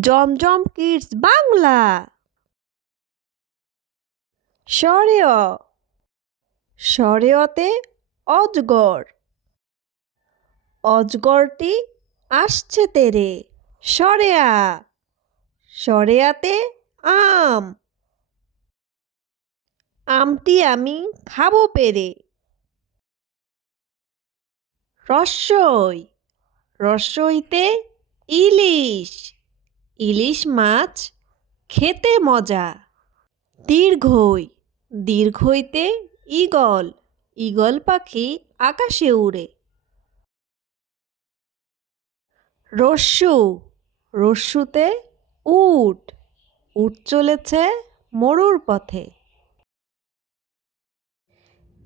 জমজম kids Bangla. সরেয়, সরেয়তে অজগর, অজগরটি আসছে তেরে। সরেয়া, সরেয়াতে আম, আমটি আমি খাবো পেরে। রস্বই, রস্বইতে ইলিশ, ইলিশ মাছ খেতে মজা। দীর্ঘই, দীর্ঘইতে ঈগল, ঈগল পাখি আকাশে উড়ে। রস্যু, রস্যুতে উট, উট চলেছে মরুর পথে।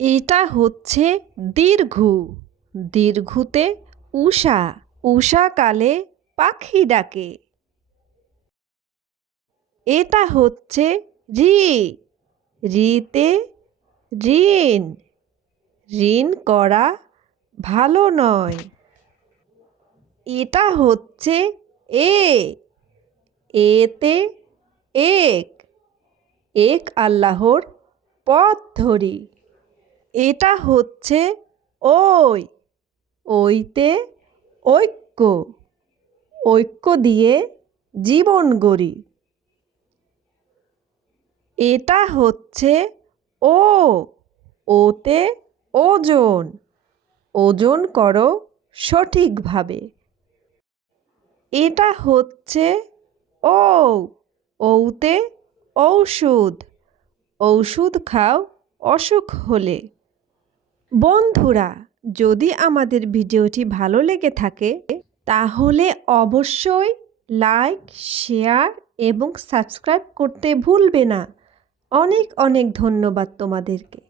এটা হচ্ছে দীর্ঘু, দীর্ঘুতে উষা, উষা কালে পাখি ডাকে। এটা হচ্ছে ঋ, ঋতে ঋণ, ঋণ করা ভালো নয়। এটা হচ্ছে এ, এতে এক, এক আল্লাহর পথ ধরি। এটা হচ্ছে ওই, ওইতে ঐক্য, ঐক্য দিয়ে জীবন গড়ি। এটা হচ্ছে ও, ওতে ওজন, ওজন করো সঠিকভাবে। এটা হচ্ছে ও, ওতে ঔষধ, ঔষধ খাও অসুখ হলে। বন্ধুরা, যদি আমাদের ভিডিওটি ভালো লেগে থাকে তাহলে অবশ্যই লাইক, শেয়ার এবং সাবস্ক্রাইব করতে ভুলবে না। অনেক অনেক ধন্যবাদ তোমাদেরকে।